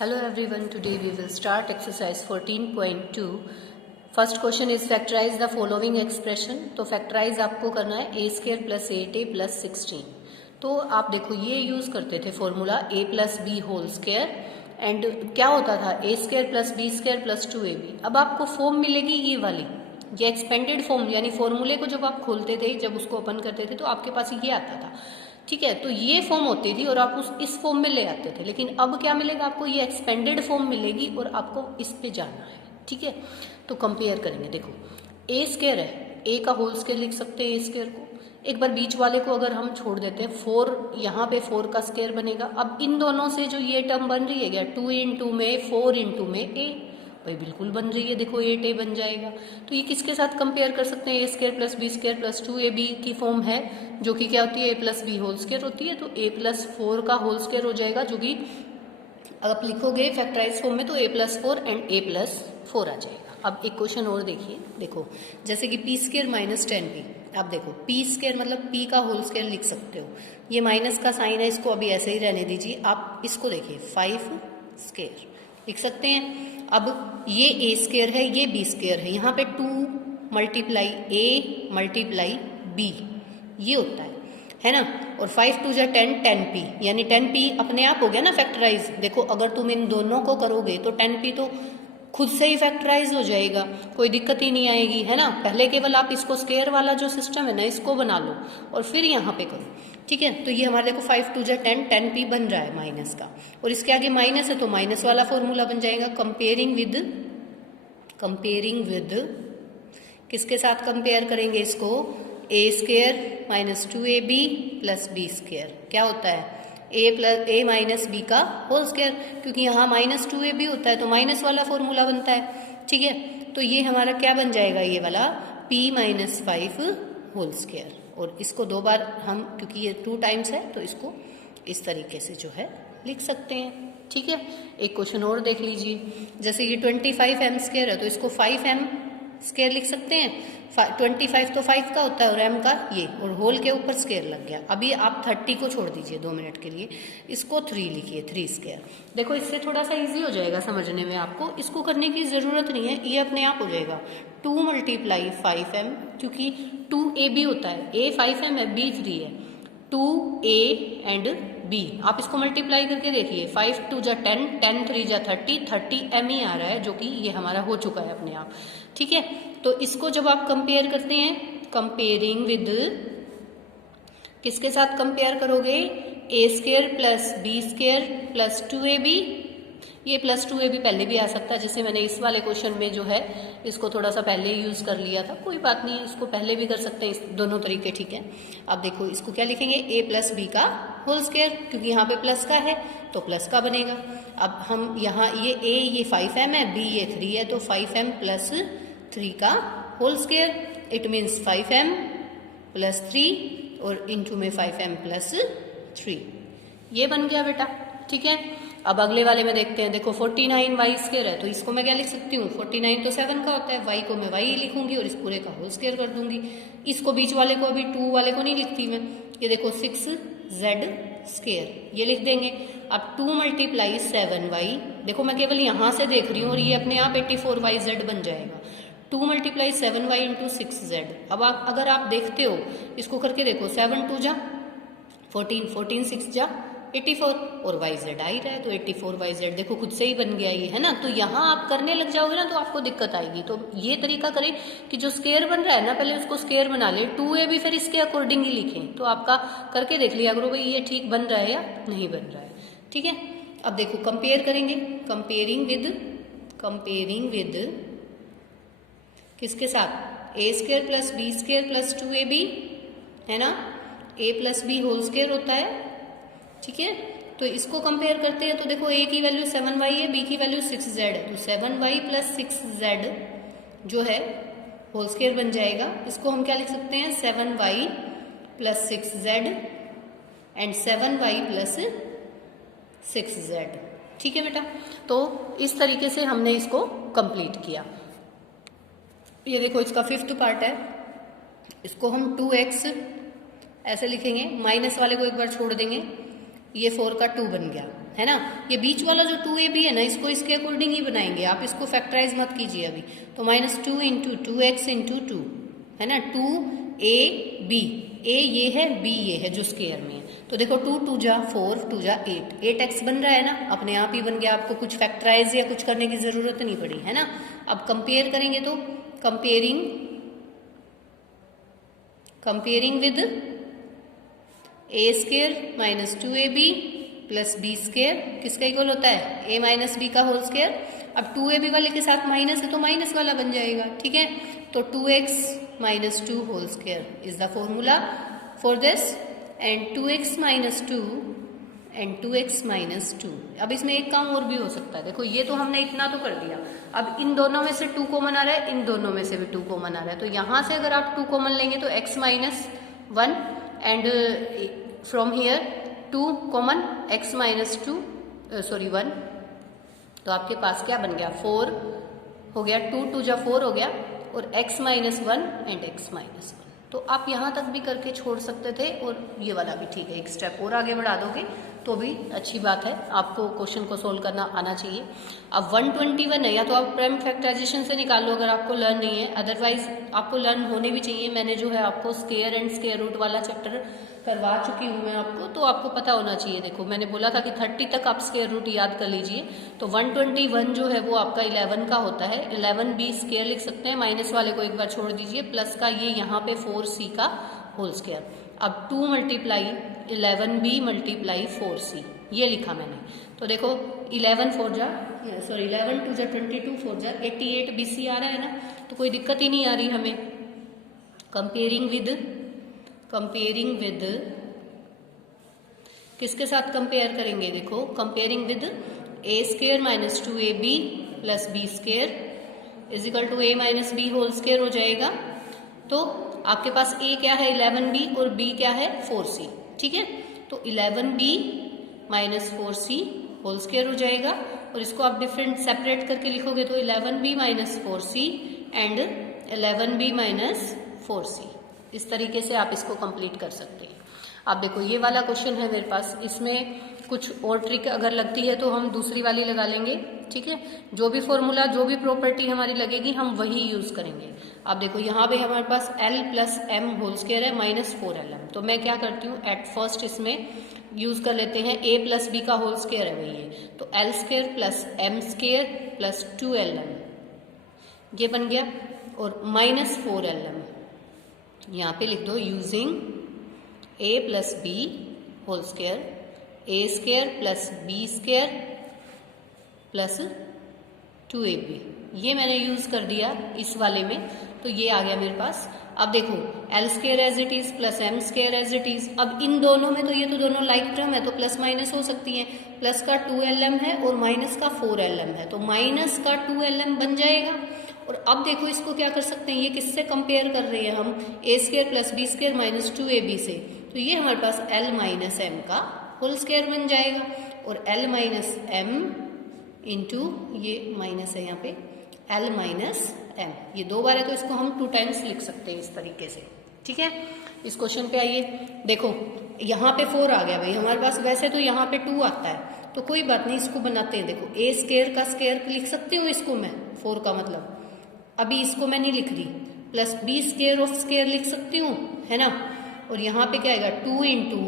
Hello everyone, today we will start exercise 14.2. First question is factorize the following expression. तो factorize आपको करना है a square plus 8a plus 16. तो आप देखो ये यूज़ करते थे formula a plus b whole square and क्या होता था a square plus b square plus 2ab. अब आपको फॉर्म मिलेगी ये वाली, ये एक्सपेंडेड फॉर्म, यानी फॉर्मूले को जब आप खोलते थे, जब उसको ओपन करते थे तो आपके पास ये आता था. ठीक है, तो ये फॉर्म होती थी और आप इस फॉर्म में ले आते थे. लेकिन अब क्या मिलेगा आपको, ये एक्सपेंडेड फॉर्म मिलेगी और आपको इस पे जाना है. ठीक है, तो कंपेयर करेंगे. देखो ए स्क्वायर है, ए का होल स्क्वायर लिख सकते हैं ए स्क्वायर को. एक बार बीच वाले को अगर हम छोड़ देते हैं, 4 यहाँ पे 4 का स्क्वायर बनेगा. अब इन दोनों से जो ये टर्म बन रही है क्या, 2 इंटू में 4 इंटू में ए, भाई बिल्कुल बन रही है. देखो 8a बन जाएगा. तो ये किसके साथ कंपेयर कर सकते हैं, a square plus b square plus 2ab की फॉर्म है, जो कि क्या होती है, a plus b whole square होती है. तो a प्लस 4 का होल स्क्वायर हो जाएगा, जो कि आप लिखोगे फैक्टराइज फॉर्म में तो a plus 4 and a plus 4 आ जाएगा. अब एक क्वेश्चन और देखिए. देखो जैसे कि पी स्क्वायर माइनस 10p. आप देखो पी स्क्वायर मतलब p का होल स्क्वायर लिख सकते हो. ये माइनस का साइन है, इसको अभी ऐसे ही रहने दीजिए. आप इसको देखिए 5 स्क्वायर लिख सकते हैं. अब ये ए स्क्वायर है, ये बी स्क्वायर है. यहाँ पे 2 मल्टीप्लाई ए मल्टीप्लाई बी ये होता है ना. और 5 2 जा 10, 10p यानी 10p अपने आप हो गया ना फैक्टराइज. देखो अगर तुम इन दोनों को करोगे तो 10p तो खुद से ही फैक्टराइज हो जाएगा, कोई दिक्कत ही नहीं आएगी, है ना. पहले केवल आप इसको स्क्वायर वाला जो सिस्टम है ना, इसको बना लो और फिर यहाँ पे करो. ठीक है, तो ये हमारे देखो 5 2 जा 10, 10p बन रहा है माइनस का, और इसके आगे माइनस है तो माइनस वाला फॉर्मूला बन जाएगा. कंपेयरिंग विद किसके साथ कंपेयर करेंगे इसको, a square minus 2ab plus b square. क्या होता है, a माइनस बी का होल स्क्वायर, क्योंकि यहाँ माइनस 2ab होता है तो माइनस वाला फॉर्मूला बनता है. ठीक है, तो ये हमारा क्या बन जाएगा, ये वाला p माइनस 5 होल स्क्वायर. और इसको 2 बार हम, क्योंकि ये 2 टाइम्स है तो इसको इस तरीके से जो है लिख सकते हैं. ठीक है, एक क्वेश्चन और देख लीजिए. जैसे ये 25m स्क्वायर है तो इसको 5m स्क्वायर लिख सकते हैं. 25 तो 5 का होता है और m का ये, और होल के ऊपर स्क्वायर लग गया. अभी आप 30 को छोड़ दीजिए 2 मिनट के लिए, इसको 3 लिखिए, 3 स्क्वायर. देखो इससे थोड़ा सा इजी हो जाएगा समझने में, आपको इसको करने की ज़रूरत नहीं है, ये अपने आप हो जाएगा. 2 मल्टीप्लाई 5m, क्योंकि 2ab होता है, a 5m है, b 3 है. 2a एंड b, आप इसको मल्टीप्लाई करके देखिए. 5 2 जा 10, 10 3 जा 30, 30m ही आ रहा है, जो कि ये हमारा हो चुका है अपने आप. ठीक है, तो इसको जब आप कंपेयर करते हैं, कंपेयरिंग विद किसके साथ कंपेयर करोगे, a square plus b square plus 2ab. ये प्लस 2ab पहले भी आ सकता है, जैसे मैंने इस वाले क्वेश्चन में जो है इसको थोड़ा सा पहले यूज़ कर लिया था, कोई बात नहीं, इसको पहले भी कर सकते हैं, इस दोनों तरीके ठीक है. अब देखो इसको क्या लिखेंगे, a प्लस बी का होल स्क्वायर, क्योंकि यहाँ पे प्लस का है तो प्लस का बनेगा. अब हम यहाँ ये a ये 5m है, b ये 3 है, तो 5m प्लस 3 का whole square. It means 5m plus 3 और इंटू में 5m प्लस 3, ये बन गया बेटा. ठीक है, अब अगले वाले में देखते हैं. देखो 49 वाई स्क्वायर है, तो इसको मैं क्या लिख सकती हूँ, 49 तो 7 का होता है, y को मैं y लिखूंगी और इस पूरे का होल स्क्वायर कर दूंगी. इसको बीच वाले को, अभी 2 वाले को नहीं लिखती मैं. ये देखो 6z स्क्वायर ये लिख देंगे. अब 2 मल्टीप्लाई 7y, देखो मैं केवल यहाँ से देख रही हूँ और ये अपने आप 84yz बन जाएगा. 2 मल्टीप्लाई 7y इंटू 6z. अब आप अगर आप देखते हो इसको करके देखो, 7 2 जा 14, 14 6 जा 84 और yz आ ही रहा है, तो 84yz देखो खुद से ही बन गया ये, है ना. तो यहाँ आप करने लग जाओगे ना तो आपको दिक्कत आएगी. तो ये तरीका करें कि जो स्क्वायर बन रहा है ना, पहले उसको स्क्वायर बना ले, 2ab फिर इसके अकॉर्डिंग ही लिखें. तो आपका करके देख लिया करो भाई ये ठीक बन रहा है या नहीं बन रहा है. ठीक है, अब देखो कंपेयर करेंगे, कंपेयरिंग विद किसके साथ, a square plus b square plus 2ab, है ना. a plus b whole square होता है. ठीक है, तो इसको कंपेयर करते हैं. तो देखो a की वैल्यू 7y है, b की वैल्यू 6z है, तो 7y प्लस 6z जो है होल स्क्वायर बन जाएगा. इसको हम क्या लिख सकते हैं, 7y plus 6z and 7y plus 6z. ठीक है बेटा, तो इस तरीके से हमने इसको कंप्लीट किया. ये देखो इसका 5th पार्ट है, इसको हम 2x ऐसे लिखेंगे, माइनस वाले को एक बार छोड़ देंगे, ये 4 का 2 बन गया, है ना। ये बीच वाला जो 2ab है ना, इसको इसके अकॉर्डिंग ही बनाएंगे, आप इसको फैक्टराइज मत कीजिए अभी। तो -2 इंटू 2x इंटू 2 है ना, 2ab, a ये है, b ये है जो स्क्वायर में है। तो देखो 2 2 जा 4 2 जा 8, 8x बन रहा है ना, अपने आप ही बन गया, आपको कुछ फैक्टराइज या कुछ करने की जरूरत नहीं पड़ी, है ना। अब कंपेयर करेंगे तो comparing with a square minus 2ab plus b square किसका इक्वल होता है, a माइनस b का होल स्क्वायर। अब 2ab वाले के साथ माइनस है तो माइनस वाला बन जाएगा, ठीक है। तो 2x minus 2 whole square is the formula for this, and 2x minus 2 and 2x minus 2। अब इसमें एक काम और भी हो सकता है, देखो ये तो हमने इतना तो कर दिया, अब इन दोनों में से 2 कॉमन आ रहा है, इन दोनों में से भी 2 कॉमन आ रहा है, तो यहां से अगर आप 2 कॉमन लेंगे तो x minus 1 and from here 2 common x minus 2 sorry 1, तो आपके पास क्या बन गया 4 हो गया, 2 2 जा 4 हो गया, और x minus 1 and x minus 1। तो आप यहाँ तक भी करके छोड़ सकते थे, और ये वाला भी ठीक है, एक स्टेप और आगे बढ़ा दोगे तो भी अच्छी बात है, आपको क्वेश्चन को सोल्व करना आना चाहिए। अब 121 है, या तो आप प्राइम फैक्टराइजेशन से निकाल लो अगर आपको लर्न नहीं है, अदरवाइज आपको लर्न होने भी चाहिए। मैंने जो है आपको स्क्वायर एंड स्क्वायर रूट वाला चैप्टर करवा चुकी हूँ मैं आपको, तो आपको पता होना चाहिए। देखो मैंने बोला था कि 30 तक आप स्क्वायर रूट याद कर लीजिए, तो 121 जो है वो आपका 11 का होता है, 11b स्क्वायर लिख सकते हैं, माइनस वाले को एक बार छोड़ दीजिए, प्लस का ये यहाँ पे 4c का होल स्क्वायर। अब 2 मल्टीप्लाई 11b मल्टीप्लाई 4c, ये लिखा मैंने। तो देखो 11 2 जा 22 4 जा 88 bc आ रहा है ना, तो कोई दिक्कत ही नहीं आ रही हमें। कंपेयरिंग विद किसके साथ कंपेयर करेंगे, देखो comparing with a square minus 2ab plus b square is equal to a minus b whole square हो जाएगा। तो आपके पास a क्या है 11b और b क्या है 4c, ठीक है। तो 11b minus 4c whole square हो जाएगा, और इसको आप डिफरेंट सेपरेट करके लिखोगे तो 11b minus 4c and 11b minus 4c, इस तरीके से आप इसको कंप्लीट कर सकते हैं। आप देखो ये वाला क्वेश्चन है मेरे पास, इसमें कुछ और ट्रिक अगर लगती है तो हम दूसरी वाली लगा लेंगे, ठीक है। जो भी फॉर्मूला जो भी प्रॉपर्टी हमारी लगेगी हम वही यूज करेंगे। आप देखो यहाँ पे हमारे पास l plus m whole square है माइनस 4lm, तो मैं क्या करती हूँ एट फर्स्ट इसमें यूज कर लेते हैं a प्लस b का होल स्क्वायर है वही है, तो l square plus m square plus 2lm ये बन गया, और माइनस 4lm यहाँ पे लिख दो using a plus b whole square, a square plus b square plus 2ab, ये मैंने यूज कर दिया इस वाले में, तो ये आ गया मेरे पास। अब देखो l square as it is plus m square as it is, अब इन दोनों में तो ये तो दोनों लाइक टर्म है तो प्लस माइनस हो सकती है, प्लस का 2lm है और माइनस का 4lm है, तो माइनस का 2lm बन जाएगा। और अब देखो इसको क्या कर सकते हैं, ये किससे कंपेयर कर रहे हैं हम, a square plus b square minus 2ab से, तो ये हमारे पास l माइनस m का होल स्क्वायर बन जाएगा, और l माइनस m इंटू ये माइनस है यहाँ पे l माइनस m, ये 2 बार है तो इसको हम 2 टाइम्स लिख सकते हैं इस तरीके से, ठीक है। इस क्वेश्चन पे आइए, देखो यहाँ पे 4 आ गया भाई हमारे पास, वैसे तो यहाँ पे 2 आता है, तो कोई बात नहीं इसको बनाते हैं। देखो a स्क्वायर का स्क्वायर लिख सकती हूँ इसको मैं, 4 का मतलब अभी इसको मैं नहीं लिख रही, plus b square of square लिख सकती हूँ, है ना। और यहाँ पे क्या आएगा 2 इंटू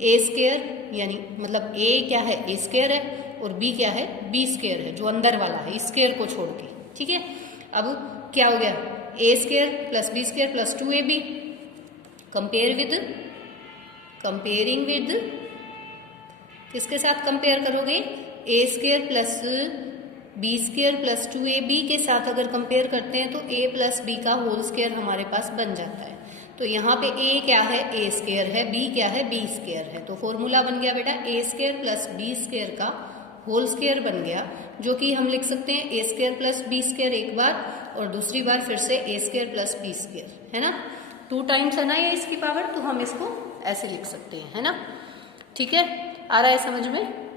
a स्क्वायर, यानी मतलब a क्या है a स्क्वायर है और b क्या है b स्क्वायर है, जो अंदर वाला है इस स्क्वायर को छोड़ के, ठीक है। अब क्या हो गया a square plus b square plus 2ab, comparing with किसके साथ कंपेयर करोगे, a square plus b square plus 2ab के साथ अगर कंपेयर करते हैं तो a प्लस b का होल स्क्वायर हमारे पास बन जाता है। तो यहाँ पे a क्या है a स्क्वायर है, b क्या है b स्क्वायर है, तो फॉर्मूला बन गया बेटा a square plus b square का होल स्क्वायर बन गया, जो कि हम लिख सकते हैं a square plus b square एक बार, और दूसरी बार फिर से a square plus b square, है ना। 2 टाइम्स है ना ये इसकी पावर, तो हम इसको ऐसे लिख सकते हैं, है ना, ठीक है। आ रहा है समझ में।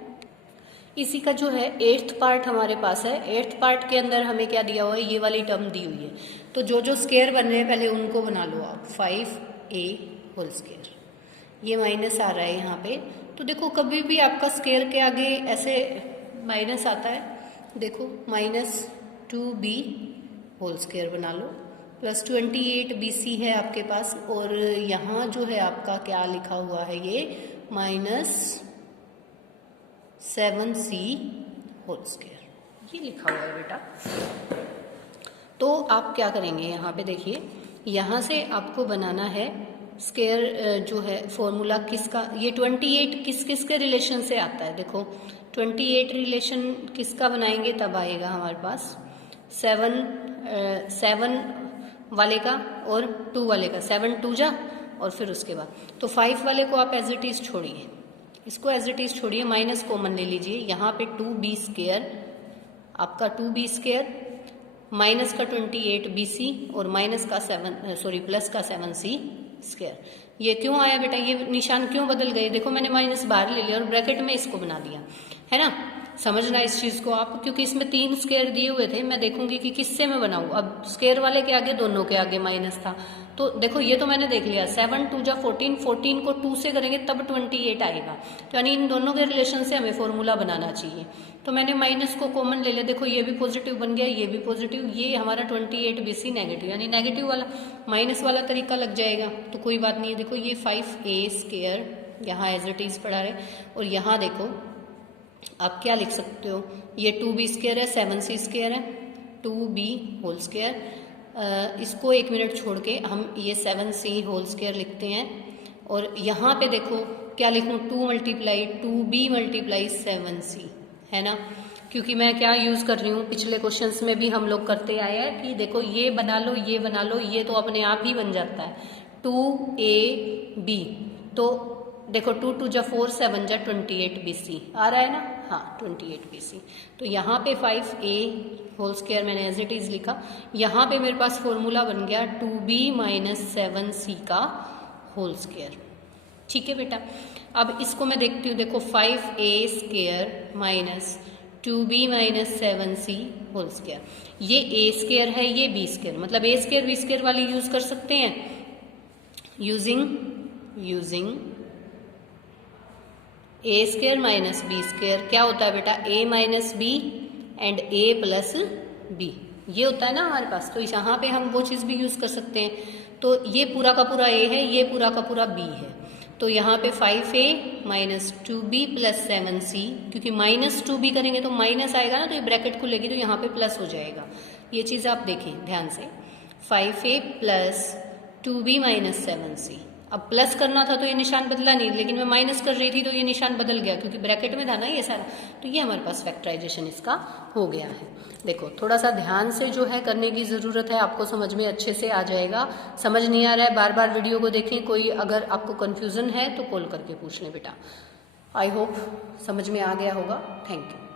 इसी का जो है 8th पार्ट हमारे पास है, 8th पार्ट के अंदर हमें क्या दिया हुआ है, ये वाली टर्म दी हुई है, तो जो जो स्क्वायर बन रहे हैं पहले उनको बना लो आप, 5a होल स्क्वायर, ये माइनस आ रहा है यहाँ पे, तो देखो कभी भी आपका स्क्वायर के आगे ऐसे माइनस आता है, देखो -2b होल स्क्वायर बना लो, प्लस 28bc है आपके पास, और यहाँ जो है आपका क्या लिखा हुआ है, ये -7c होल स्क्वायर, ये लिखा हुआ है बेटा। तो आप क्या करेंगे, यहाँ पे देखिए, यहाँ से आपको बनाना है स्क्वायर जो है फॉर्मूला किसका, ये 28 किस किस के रिलेशन से आता है, देखो 28 रिलेशन किसका बनाएंगे तब आएगा हमारे पास 7 वाले का और 2 वाले का, 7 2 जा, और फिर उसके बाद तो 5 वाले को आप एज इट इज छोड़िए, इसको एज इट इज छोड़िए, माइनस कॉमन ले लीजिए, यहाँ पे 2b स्क्वायर, आपका 2b स्क्वायर माइनस का 28bc और माइनस का प्लस का 7c स्क्वायर। ये क्यों आया बेटा, ये निशान क्यों बदल गए, देखो मैंने माइनस बाहर ले लिया और ब्रैकेट में इसको बना दिया, है ना। समझना इस चीज को आप, क्योंकि इसमें 3 स्क्वायर दिए हुए थे, मैं देखूंगी कि किससे मैं बनाऊं। अब स्क्वायर वाले के आगे, दोनों के आगे माइनस था, तो देखो ये तो मैंने देख लिया, 7 2 जा 14, 14 को 2 से करेंगे तब 28 आएगा, तो यानी इन दोनों के रिलेशन से हमें फॉर्मूला बनाना चाहिए। तो मैंने माइनस को कॉमन ले लिया, देखो ये भी पॉजिटिव बन गया, ये भी पॉजिटिव, ये हमारा 28bc नेगेटिव, यानी नेगेटिव वाला माइनस वाला तरीका लग जाएगा, तो कोई बात नहीं है। देखो ये 5a स्क्वायर यहाँ एज इट इज पढ़ा रहे, और यहाँ देखो आप क्या लिख सकते हो, ये 2b स्क्वायर है, 7c स्क्वायर है, 2b होल स्क्वायर, इसको 1 मिनट छोड़ के हम ये 7c होल स्क्वायर लिखते हैं, और यहाँ पे देखो क्या लिखूँ, 2b मल्टीप्लाई 7c, है ना, क्योंकि मैं क्या यूज कर रही हूँ, पिछले क्वेश्चंस में भी हम लोग करते आए हैं कि देखो ये बना लो, ये बना लो, ये तो अपने आप ही बन जाता है 2ab, तो देखो 2 2 जा 4 7 जा 28bc आ रहा है ना, हाँ 28bc। तो यहाँ पे 5a होल स्क्वायर मैंने एज इट इज लिखा, यहाँ पे मेरे पास फॉर्मूला बन गया 2b माइनस 7c का होल स्क्वायर, ठीक है बेटा। अब इसको मैं देखती हूँ, देखो 5a square minus 2b minus 7c whole square, ये a स्क्वायर है, ये b स्क्वायर, मतलब a स्क्वायर b स्क्वायर वाली यूज कर सकते हैं, using a square minus b square क्या होता है बेटा, a minus b and a plus b, ये होता है ना हमारे पास, तो यहाँ पे हम वो चीज़ भी यूज कर सकते हैं। तो ये पूरा का पूरा a है, ये पूरा का पूरा b है, तो यहाँ पे 5a minus 2b plus 7c, क्योंकि माइनस 2b करेंगे तो माइनस आएगा ना, तो ये ब्रैकेट खुलेगी तो यहाँ पे प्लस हो जाएगा, ये चीज़ आप देखें ध्यान से, 5a plus 2b minus 7c। अब प्लस करना था तो ये निशान बदला नहीं, लेकिन मैं माइनस कर रही थी तो ये निशान बदल गया, क्योंकि ब्रैकेट में था ना ये सारा, तो ये हमारे पास फैक्टराइजेशन इसका हो गया है। देखो थोड़ा सा ध्यान से जो है करने की ज़रूरत है, आपको समझ में अच्छे से आ जाएगा। समझ नहीं आ रहा है बार बार वीडियो को देखें, कोई अगर आपको कन्फ्यूज़न है तो कॉल करके पूछ लें बेटा। आई होप समझ में आ गया होगा। Thank you.